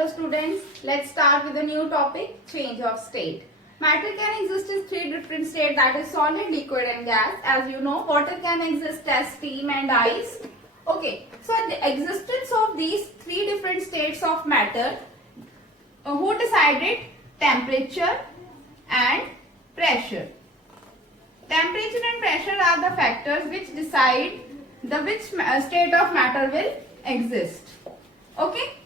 Hello students, let's start with a new topic, change of state. Matter can exist in three different states, that is solid, liquid and gas. As you know, water can exist as steam and ice. Okay, so the existence of these three different states of matter, who decided? Temperature and pressure. Temperature and pressure are the factors which decide which state of matter will exist. Okay.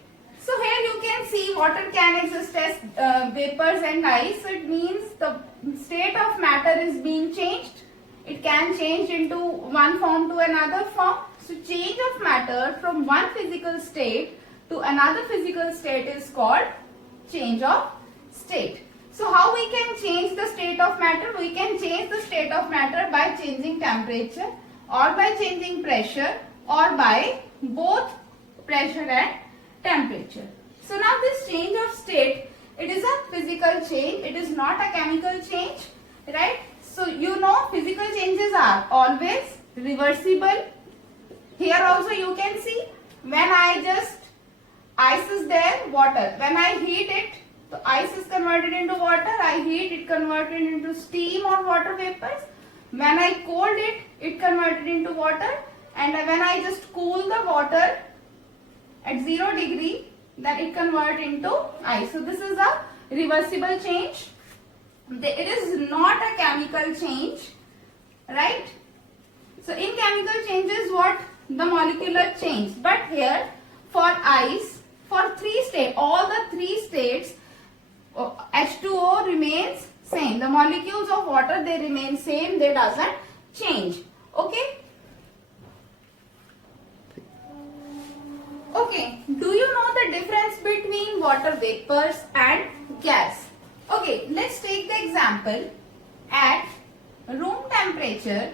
So here you can see water can exist as vapors and ice. So it means the state of matter is being changed. It can change into one form to another form. So change of matter from one physical state to another physical state is called change of state. So how we can change the state of matter? We can change the state of matter by changing temperature or by changing pressure or by both pressure and temperature. So now this change of state, it is a physical change, it is not a chemical change, right? So you know physical changes are always reversible. Here also you can see when ice is there, water. When I heat it, the ice is converted into water, I heat it converted into steam or water vapors. When I cold it, it converted into water, and when I just cool the water at 0 degree, then it convert into ice. So this is a reversible change. It is not a chemical change, right? So in chemical changes, what? The molecular change. But here for ice, for three states, all the three states, H2O remains same. The molecules of water, they remain same. They doesn't change. Okay. Okay, do you know the difference between water vapors and gas? Okay, let's take the example. At room temperature,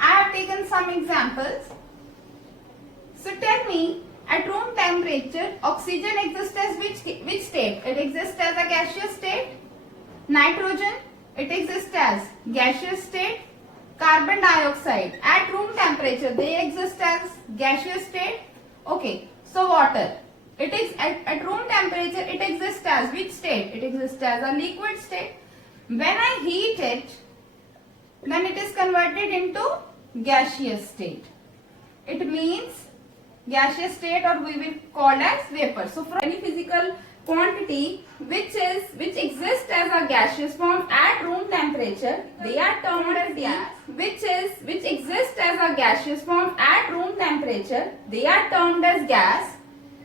I have taken some examples. So tell me, at room temperature, oxygen exists as which state? It exists as a gaseous state. Nitrogen, it exists as gaseous state. Carbon dioxide, at room temperature, they exist as gaseous state. Okay, so water, it is at room temperature, it exists as which state? It exists as a liquid state. When I heat it, then it is converted into gaseous state. It means gaseous state, or we will call as vapor. So from any physical quantity which exists as a gaseous form at room temperature, they are termed as gas. Which exists as a gaseous form at room temperature, they are termed as gas.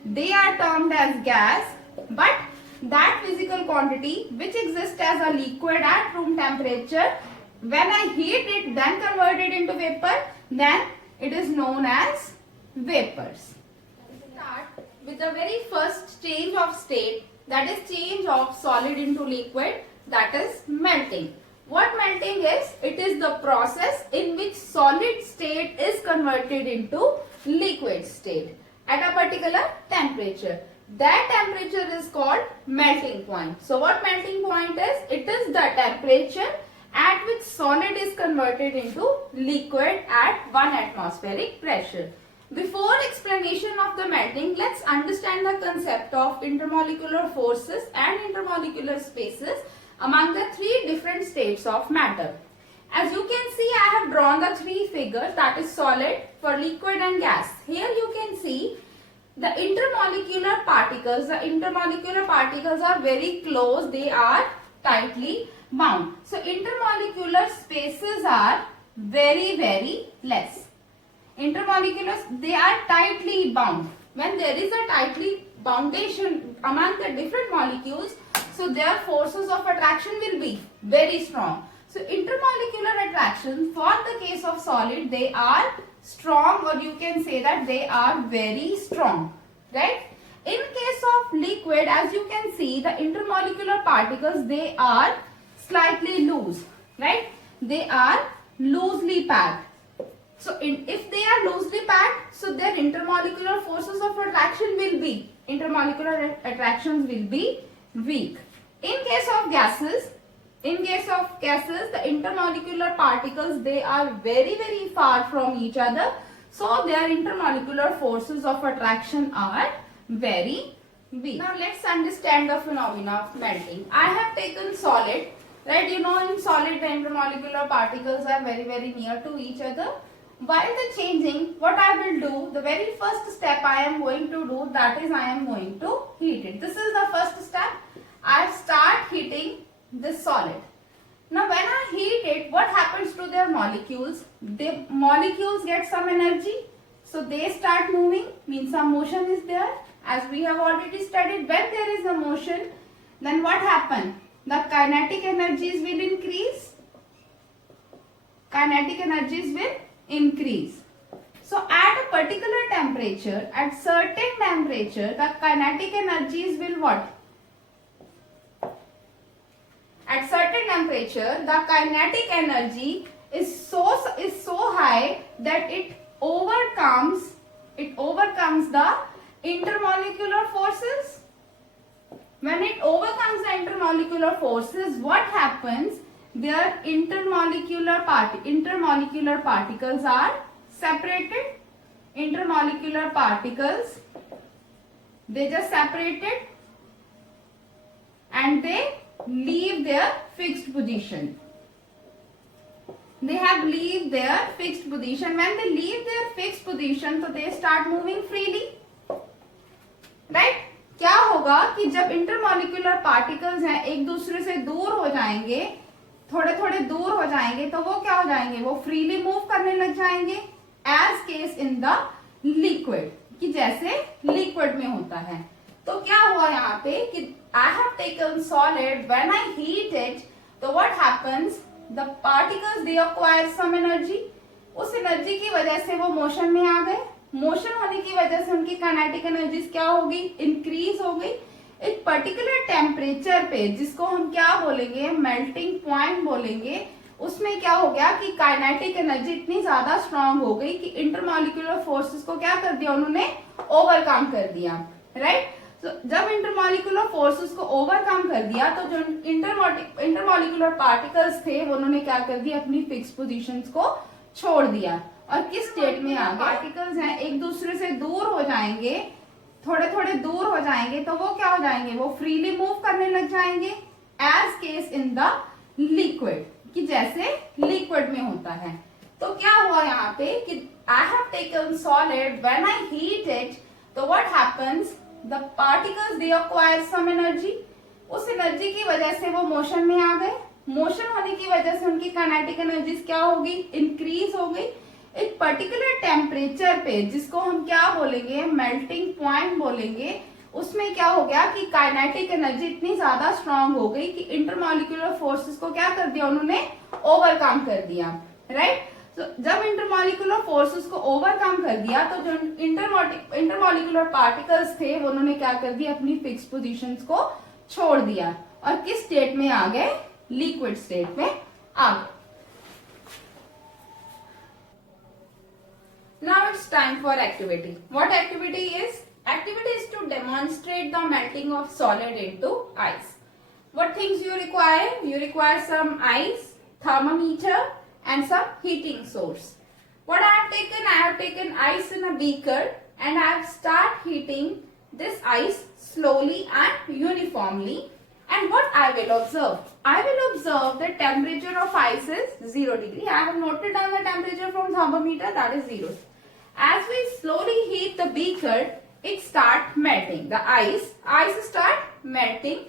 They are termed as gas. But that physical quantity which exists as a liquid at room temperature, when I heat it, then convert it into vapor, then it is known as vapors. Start with the very first change of state, that is change of solid into liquid, that is melting. What melting is? It is the process in which solid state is converted into liquid state at a particular temperature. That temperature is called melting point. So what melting point is? It is the temperature at which solid is converted into liquid at 1 atmospheric pressure. Before explanation of the melting, let's understand the concept of intermolecular forces and intermolecular spaces among the three different states of matter. As you can see, I have drawn the three figures, that is solid, for liquid and gas. Here you can see the intermolecular particles. The intermolecular particles are very close, they are tightly bound. So intermolecular spaces are very, very less. Intermoleculars, they are tightly bound. When there is a tightly boundation among the different molecules, so their forces of attraction will be very strong. So intermolecular attraction, for the case of solid, they are strong, or you can say that they are very strong, right? In case of liquid, as you can see, the intermolecular particles, they are slightly loose, right? They are loosely packed. So if they are loosely packed, so their intermolecular forces of attraction will be, intermolecular attractions will be weak. In case of gases, the intermolecular particles, they are very, very far from each other. So their intermolecular forces of attraction are very V. Now let's understand the phenomena of melting. I have taken solid, right? You know, in solid the intermolecular particles are very near to each other. While the changing, what I will do, the very first step I am going to do, that is I am going to heat it. This is the first step. I start heating this solid. Now when I heat it, what happens to their molecules? The molecules get some energy. So they start moving, means some motion is there. As we have already studied, when there is a motion, then what happens? The kinetic energies will increase. Kinetic energies will increase. So at a particular temperature, at certain temperature, the kinetic energies will what? At certain temperature, the kinetic energy is so high that it overcomes the intermolecular forces. When it overcomes the intermolecular forces, what happens? Their intermolecular particles are separated. Intermolecular particles, they just separated and they leave their fixed position. They have leave their fixed position. When they leave their fixed position, so they start moving freely, right? क्या होगा कि जब intermolecular particles हैं एक दूसरे से दूर हो जाएंगे, थोड़े दूर हो जाएंगे, तो वो क्या हो जाएंगे? वो फ्रीली मूव करने लग जाएंगे, as case in the liquid, कि जैसे लिक्विड में होता है. तो क्या हुआ यहाँ पे कि I have taken solid, when I heat it, तो what happens? The particles they acquire some energy. उस एनर्जी की वजह से वो मोशन में आ गए. मोशन होने की वजह से उनकी काइनेटिक एनर्जीज क्या होगी? इंक्रीज हो गई. एक पर्टिकुलर टेम्परेचर पे, जिसको हम क्या बोलेंगे? मेल्टिंग पॉइंट बोलेंगे. उसमें क्या हो गया कि काइनेटिक एनर्जी इतनी ज्यादा स्ट्रांग हो गई कि इंटरमॉलिक्यूलर फोर्सेस को क्या कर दिया? उन्होंने ओवरकम कर दिया, राइट? तो जब इंटरमॉलिक्यूलर फोर्सेस को ओवरकम कर दिया, तो जो इंटरमॉलिक्यूलर पार्टिकल्स थे वो उन्होंने क्या कर दिया? अपनी फिक्स पोजीशंस को छोड़ दिया. और किस स्टेट में आ गए? पार्टिकल्स हैं एक दूसरे से दूर हो जाएंगे, थोड़े दूर हो जाएंगे, तो वो क्या हो जाएंगे? वो फ्रीली मूव करने लग जाएंगे, as case in the liquid, कि जैसे लिक्विड में होता है. तो क्या हुआ यहाँ पे कि I have taken solid, when I heat it, तो what happens? The particles they acquire some energy. उस एनर्जी की वजह से वो मोशन में आ गए. मोशन होने की वजह से उनकी काइनेटिक एनर्जीज क्या होगी? इंक्रीज हो गई. एक पर्टिकुलर टेम्परेचर पे, जिसको हम क्या बोलेंगे? मेल्टिंग पॉइंट बोलेंगे. उसमें क्या हो गया कि काइनेटिक एनर्जी इतनी ज्यादा स्ट्रांग हो गई कि इंटरमॉलिक्यूलर फोर्सेस को क्या कर दिया? उन्होंने ओवरकम कर दिया, राइट? तो जब इंटरमॉलिक्यूलर फोर्सेस को ओवरकम कर दिया, तो जो इंटरमॉलिक्यूलर पार्टिकल्स थे वो उन्होंने क्या कर दिया? अपनी फिक्स पोजीशंस को छोड़ दिया और किस स्टेट में आ गए? लिक्विड स्टेट में आ गए. Now it's time for activity. What activity is? Activity is to demonstrate the melting of solid into ice. What things you require? You require some ice, thermometer, and some heating source. What I have taken? I have taken ice in a beaker and I have start heating this ice slowly and uniformly. And what I will observe? I will observe the temperature of ice is 0 degree. I have noted down the temperature from thermometer, that is 0. As we slowly heat the beaker, it start melting. The ice start melting,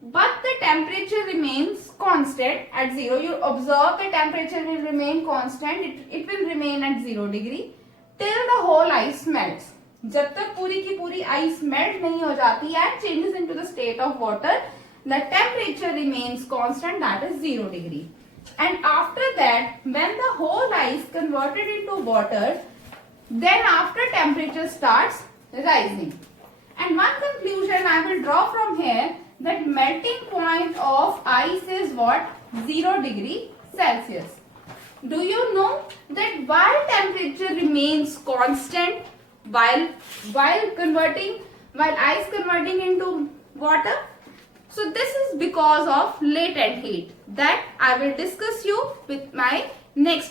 but the temperature remains constant at 0. You observe the temperature will remain constant. It will remain at 0 degree till the whole ice melts. जब तक पूरी की पूरी ice melt नहीं हो जाती and changes into the state of water, the temperature remains constant, that is 0 degree. And after that, when the whole ice converted into water, then after temperature starts rising. And one conclusion I will draw from here, that melting point of ice is what? 0 degree Celsius. Do you know that while temperature remains constant, while ice converting into water? So this is because of latent heat that I will discuss you with my next